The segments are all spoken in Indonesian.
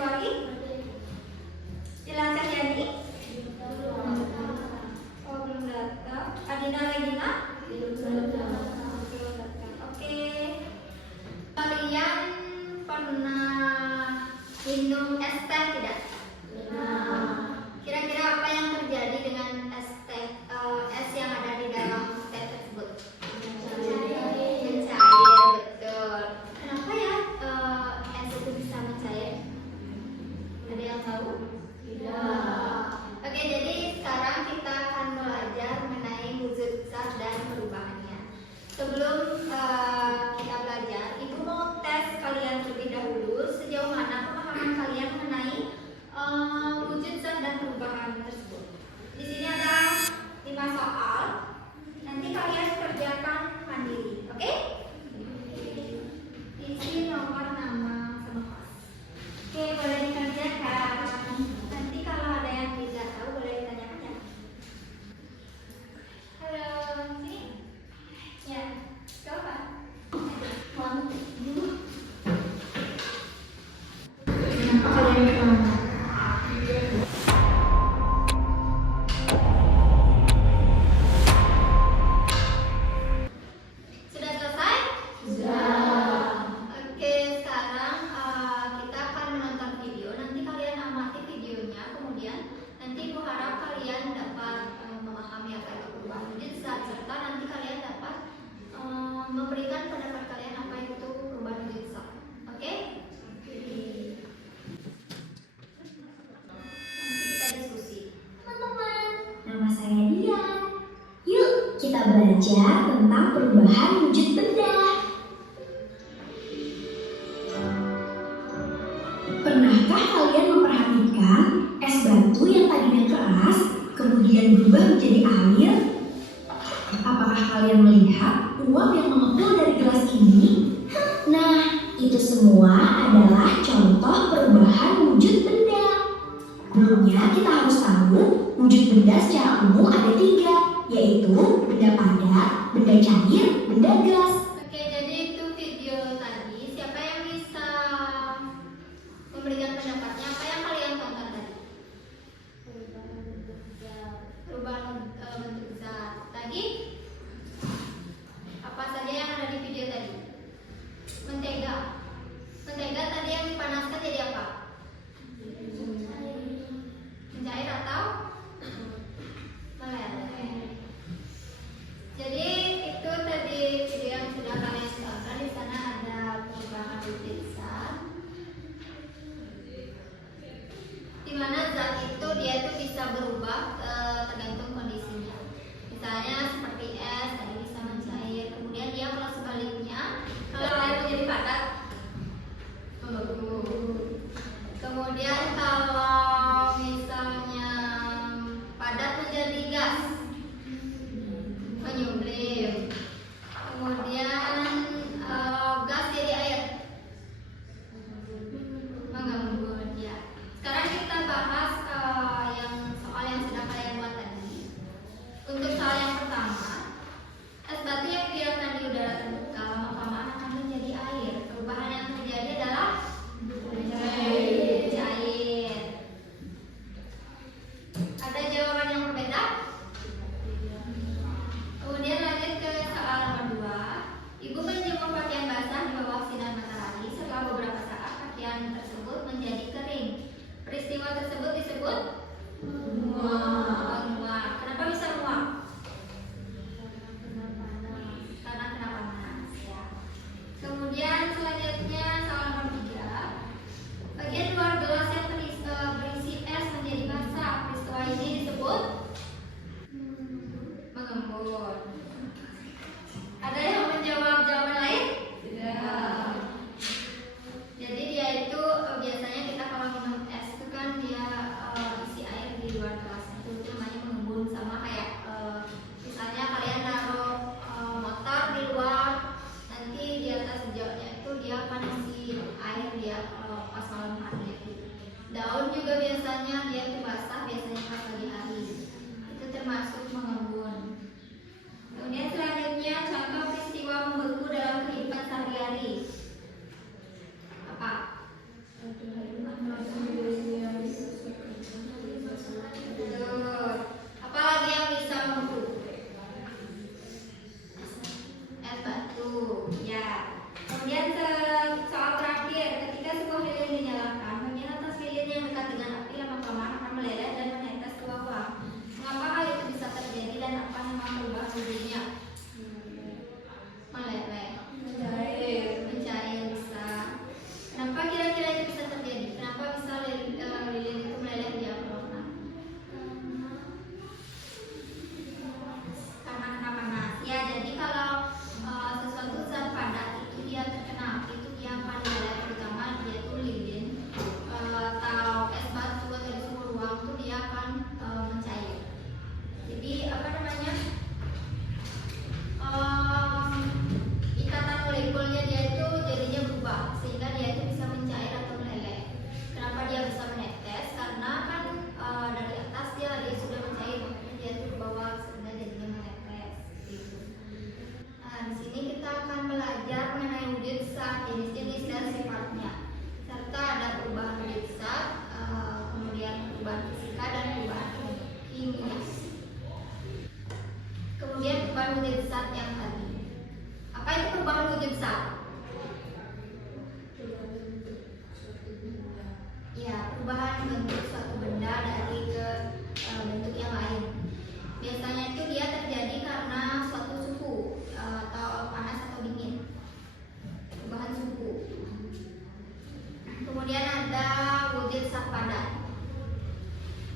Suari? Ilham Satyani? Oh, belum datang. Adina Regina? Belum datang. Oke. Kalian pernah minum es teh tidak? Kira-kira apa yang terjadi dengan es teh, es yang ada di dalam teh tersebut? Mencair, betul. Kenapa ya es itu bisa mencair? Ada yang tahu? Tidak. Oke, jadi sekarang kita akan belajar mengenai wujud zat dan perubahannya. Sebelum kita belajar, Ibu mau tes kalian terlebih dahulu sejauh mana pemahaman kalian mengenai wujud zat dan perubahan tersebut. Di sini ada 5 soal. Nanti kalian kerjakan mandiri, oke? Isi nomor, nama, sama kelas. Oke, boleh dikerjakan. Nanti kalau ada yang tidak tahu boleh ditanyakan ya. Halo, sini. Ya, coba. Kenapa kalian kemana? Sudah selesai? Sudah. Oke, sekarang kita akan menonton video. Nanti kalian amati videonya. Kemudian nanti Ibu harap kalian dapat memahami apa itu perubahan wujud zat, serta nanti kalian dapat memberikan pendapat kalian apa itu perubahan wujud zat. Oke? Nanti kita diskusi. Teman-teman, nama saya Dian. Yuk, kita belajar tentang perubahan wujud benda. Pernahkah kalian memperhatikan es batu yang tadinya keras, kemudian berubah menjadi air? Apakah kalian melihat uap yang mengepul dari gelas ini? Nah, itu semua adalah contoh perubahan wujud benda. Sebelumnya kita harus tahu wujud benda secara umum ada 3, yaitu benda padat, benda cair, benda gas. Oke, jadi itu video tadi. Siapa yang bisa memberikan pendapatnya? Apa yang kalian tonton tadi? Perubahan bentuk zat. Lagi? Apa saja yang ada di video tadi? Mentega. Mentega tadi yang dipanaskan jadi apa? Mencair atau meleleh. Jadi itu tadi video yang sudah kalian tonton. Di sana ada perubahan wujud zat, di mana zat itu dia itu bisa berubah tergantung kondisinya. Misalnya seperti es tadi bisa mencair. Kemudian dia kalau sebaliknya, kalau air menjadi padat, membeku. Kemudian kalau misalnya padat menjadi gas, menyublim. Kemudian gas jadi air, menggembur. Ya. Sekarang kita bahas yang soal yang sudah kalian buat tadi. Untuk soal yang pertama, es batu yang dibiarkan di udara terbuka lama-kelamaan akan menjadi air. Perubahan yang terjadi adalah cair. Ada jawaban yang berbeda? Kemudian lanjut ke soal nomor 2. Ibu menjemur pakaian basah di bawah sinar matahari. Setelah beberapa saat pakaian tersebut menjadi kering. Peristiwa tersebut disebut menguap. Kenapa bisa menguap? Karena kena panas. Ya. Kemudian selanjutnya soal nomor 3. Bagian luar gelas yang berisi es menjadi basah. Peristiwa ini disebut menggembur. Ada yang menjawab jawaban lain? Tidak. Jadi dia itu biasanya kita kalau minum es itu kan dia isi air di luar gelas. Itu namanya menggembur, sama kayak misalnya kalian naruh motor di luar, nanti di atas hijaunya itu dia akan isi air dia pas malam hari. Daun juga biasanya dia itu basah, biasanya pas pagi hari. Itu termasuk mengembun. Kemudian selanjutnya contoh peristiwa membeku dalam kehidupan sehari-hari. Apa?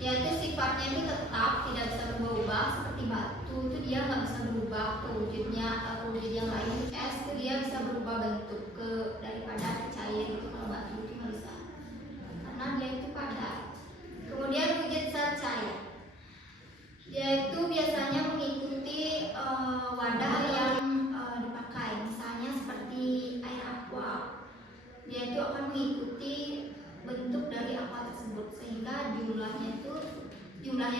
Dia itu sifatnya itu tetap tidak bisa berubah-ubah seperti batu itu dia nggak bisa berubah ke wujudnya wujud yang lain. Es itu dia bisa berubah bentuk ke daripada cair itu, kalau batu itu nggak bisa karena dia itu padat. Kemudian wujud zat cair, dia itu biasanya mengikuti wadah yang dipakai, misalnya seperti air aqua, dia itu akan mengikuti bentuk dari aqua tersebut sehingga jumlahnya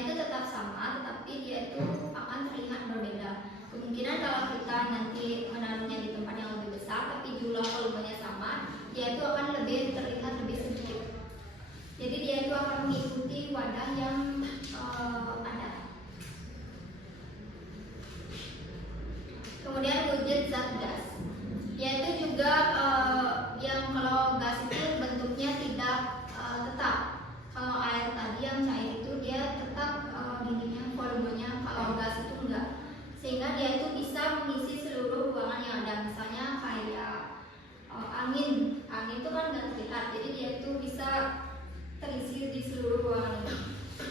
itu tetap sama, tetapi dia itu akan terlihat berbeda. Kemungkinan kalau kita nanti menaruhnya di tempat yang lebih besar tapi jumlah volumenya sama, dia itu akan lebih terlihat lebih sedikit. Jadi dia itu akan mengikuti wadah yang ada. Kemudian wujud zat gas, dia itu juga yang kalau gas itu bentuknya tidak tetap. Kalau air tadi yang cair itu dia tetap dinginnya, volumenya. Kalau gas itu enggak, sehingga dia itu bisa mengisi seluruh ruangan yang ada. Misalnya kayak angin itu kan nggak terlihat, jadi dia itu bisa terisi di seluruh ruangan ini.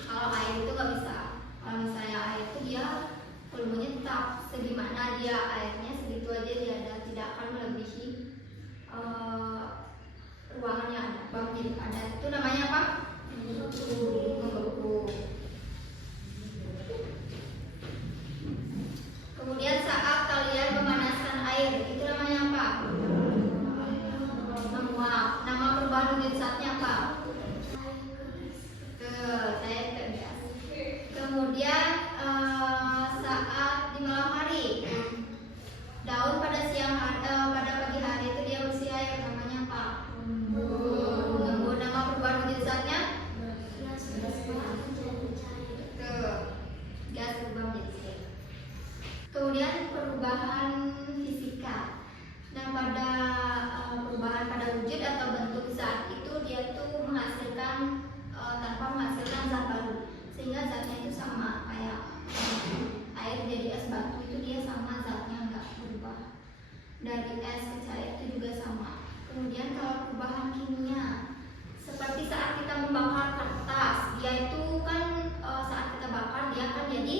Kalau air itu nggak bisa. Kalau misalnya air itu dia volumenya tetap sebagaimana dia airnya segitu aja, dia ada, tidak akan melebihi ruangan yang ada. Bang jadi padat itu namanya apa? Membeku. Kemudian saat kalian pemanasan air itu namanya apa? Menguap. Nama perubahan wujud zatnya apa? Cair ke gas. Kemudian saat di malam hari, daun pada siang hari, pada pagi hari itu dia bersih air, namanya apa? Embun. Nama perubahan wujud zatnya? Gas berubah menjadi cair. Kemudian perubahan fisika. Nah, pada perubahan pada wujud atau bentuk zat itu dia tuh menghasilkan tanpa menghasilkan zat baru, sehingga zatnya itu sama kayak air jadi es batu itu dia sama zatnya, nggak berubah. Dari es ke cair itu juga sama. Kemudian kalau perubahan kimia, seperti saat kita membakar kertas, dia itu kan saat kita bakar dia akan jadi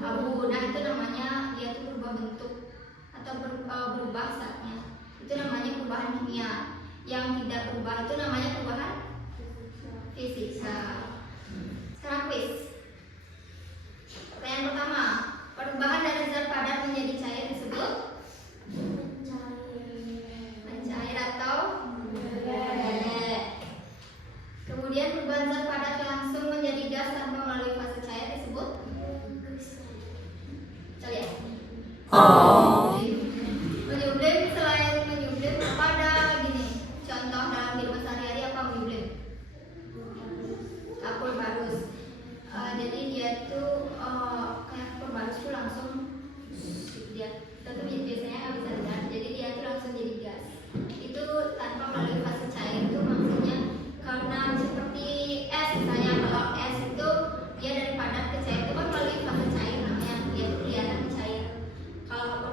abu. Nah itu namanya dia itu berubah bentuk atau berubah zatnya. Itu namanya perubahan kimia. Yang tidak berubah itu namanya perubahan fisika. Sekarang quiz. Pertanyaan pertama, perubahan dari zat padat menjadi cair disebut mencair atau mendadak. Kemudian perubahan zat padat langsung menjadi gas tanpa melalui fase cair disebut lihat. Menyublim, selain menyublim apa ada gini contoh dalam kehidupan sehari-hari apa menyublim? Kapur barus. Jadi dia itu kayak kapur barus itu langsung dia tentu biasanya nggak bisa lihat, jadi dia itu langsung jadi gas. Itu tanpa melalui fase cair, itu maksudnya karena seperti es misalnya. Kalau es itu dia dari padat ke cair itu kan melalui fase cair, namanya dia itu kelihatan cair. Kalau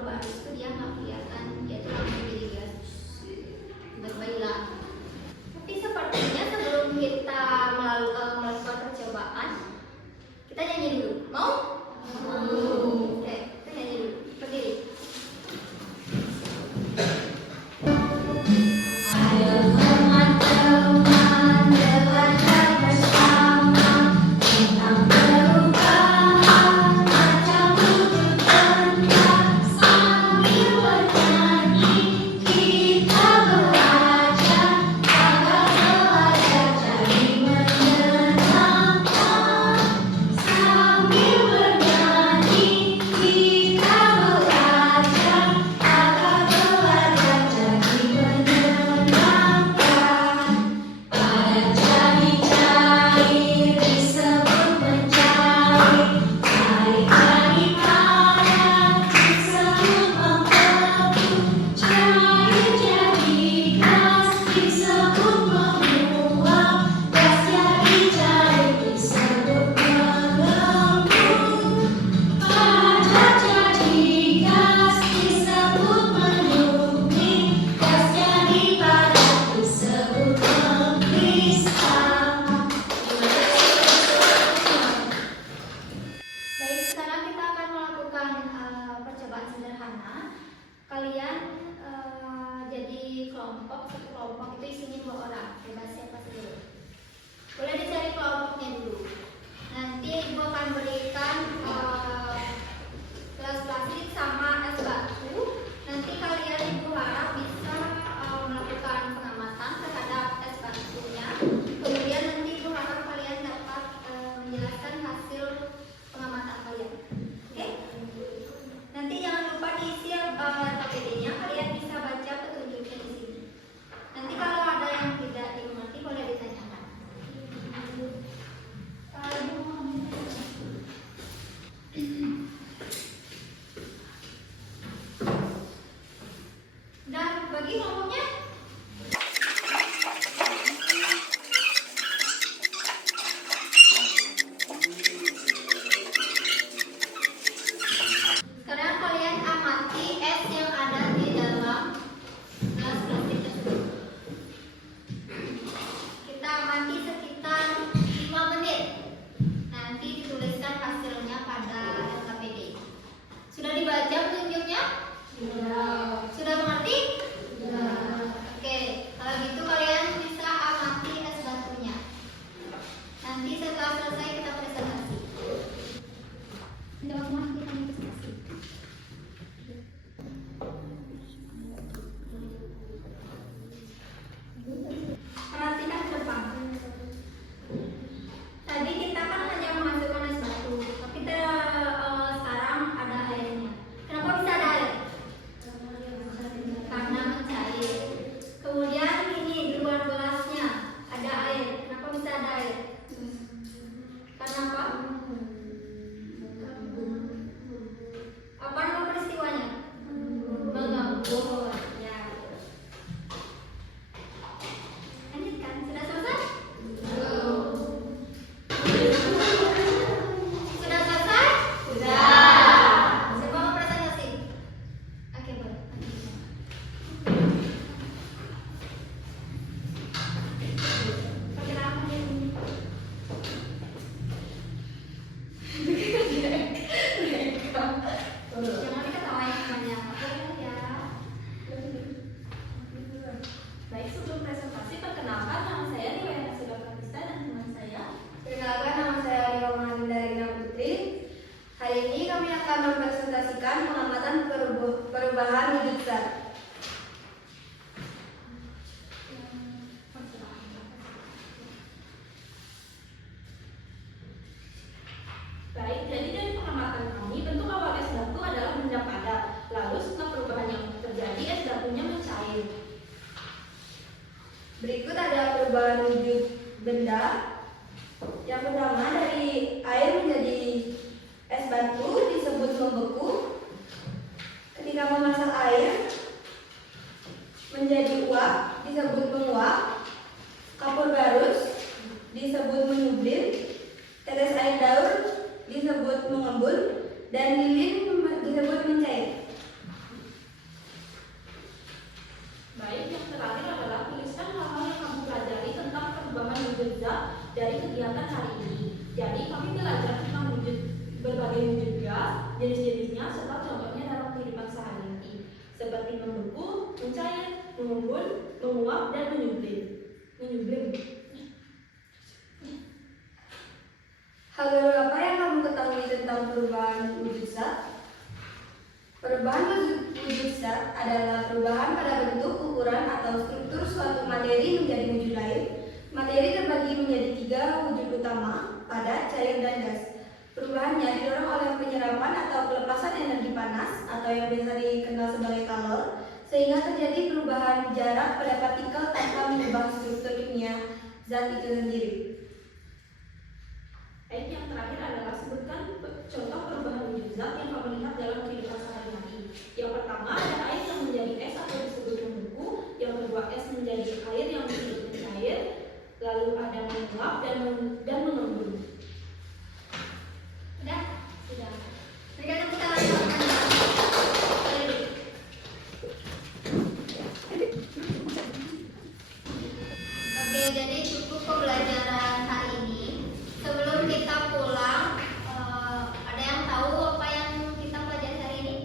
isinya 2 orang, bebas siapa saja. Boleh dicari kelompoknya dulu. Nanti Ibu akan berikan gelas plastik sama es batu. Nanti kalian Ibu harap bisa melakukan pengamatan terhadap es batunya. Kemudian nanti Ibu harap kalian dapat menjelaskan hasil pengamatan kalian. Oke? Nanti jangan lupa diisi APD-nya. Kalian bisa baca petunjuknya di sini. Nanti kalau ada yang tidak dimengerti boleh ditanyakan. Dan bagi ngomongnya. Sekarang kalian amati es yang ada di dalam gelas plastik tersebut. Kita amati sekitar 5 menit. Nanti dituliskan hasilnya pada LKPD. Sudah dibaca petunjuknya? Sudah mengerti? Oke, kalau gitu kalian bisa amati es batunya. Nanti setelah selesai kita presentasi. Tidak mau kita presentasi. Perhatikan ke depan. Tadi kita kan hanya menghasilkan es batu, tapi sekarang ada airnya. Kenapa bisa ada air? Karena mencair. Kemudian ini di luar gelasnya ada air. Kenapa bisa ada air? Karena apa? Apa nama peristiwanya? Mengembun. Ya. Lanjutkan. Sudah selesai? Sudah selesai? Siapa mau presentasi? Oke, boleh. Perkiraan ini. Jangan diketawain namanya. Oke ya. Baik, sebelum presentasi, perkenalkan nama saya Riwayat Sudah Pratista dan teman saya. Perkenalkan, nama saya Rio Marinda Rina Putri. Hari ini kami akan mempresentasikan pengamatan perubahan wujud zat. Baik, jadi dari pengamatan kami, bentuk awal es batu adalah benda padat. Lalu setelah perubahan yang terjadi, es batunya mencair. Berikut ada perubahan wujud benda. Yang pertama, dari air menjadi es batu disebut membeku. Ketika memasak air menjadi uap disebut menguap. Kapur barus disebut menyublim. Tetes air daur disebut mengembun. Dan lilin disebut mencair. Baik, yang terakhir adalah tuliskan hal-hal yang kamu pelajari tentang perubahan wujud zat dari kegiatan hari ini. Jadi, kami belajar tentang berbagai wujud gas, jenis-jenisnya, serta contohnya dalam kehidupan sehari-hari, seperti membeku, mencair, mengembun, menguap, dan menyublim. Hal baru apa yang kamu ketahui tentang perubahan wujud zat? Perubahan wujud zat adalah perubahan pada bentuk, ukuran, atau struktur suatu materi menjadi wujud lain. Materi terbagi menjadi 3 wujud utama, padat, cair, dan gas. Perubahannya didorong oleh penyerapan atau pelepasan energi panas atau yang biasa dikenal sebagai kalor, sehingga terjadi perubahan jarak pada partikel tanpa mengubah struktur kimia zat itu sendiri. Baik, yang terakhir adalah sebutkan contoh perubahan wujud zat yang kamu lihat dalam kehidupan sehari-hari. Yang pertama, ada air yang menjadi es atau disebut membeku. Yang kedua, es menjadi air yang disebut mencair. Lalu ada menguap dan mengembun. Sudah? Sudah. Berikan tepuk tangan teman-teman. Oke, jadi cukup pembelajaran hari ini. Sebelum kita pulang, ada yang tahu apa yang kita pelajari hari ini?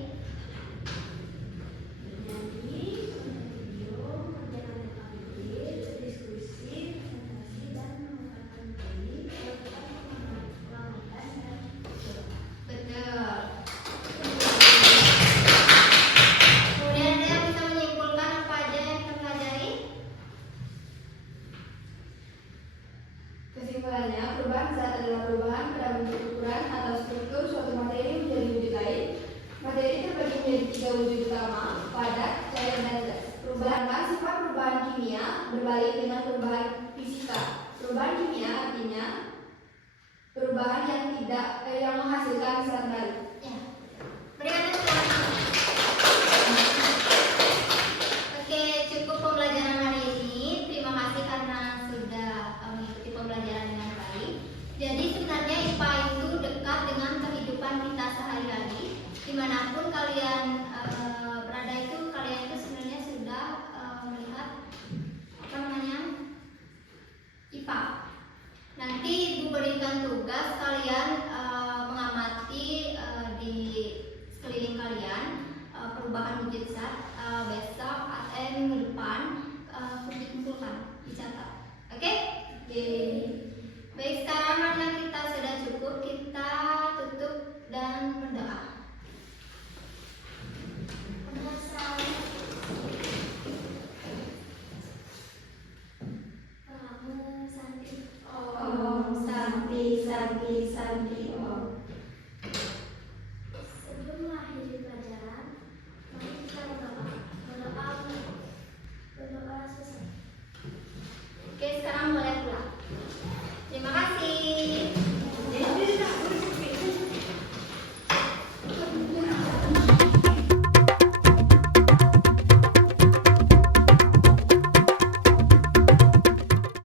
Kesimpulannya, perubahan zat adalah perubahan pada bentuk, ukuran, atau struktur suatu materi menjadi wujud lain. Materi terbagi menjadi 3 wujud utama, padat, cair, dan gas. Perubahan sifat perubahan kimia berbalik dengan perubahan fisika. Perubahan kimia artinya perubahan yang menghasilkan zat baru. Ya. Berikan tepuk tangan. Oke, cukup pembelajaran hari ini. Terima kasih karena sudah mengikuti pembelajaran dengan baik. Jadi sebenarnya IPA itu dekat dengan kehidupan kita sehari-hari. Dimanapun kalian berada itu, kalian itu sebenarnya sudah melihat apa namanya IPA. Nanti Ibu berikan tugas kalian mengamati di sekeliling kalian perubahan wujud zat. Besok atau minggu depan kumpulkan, dicatat. Oke? Baik, sekarang karena kita sudah cukup, kita tutup dan berdoa. Om Santi Santi Santi.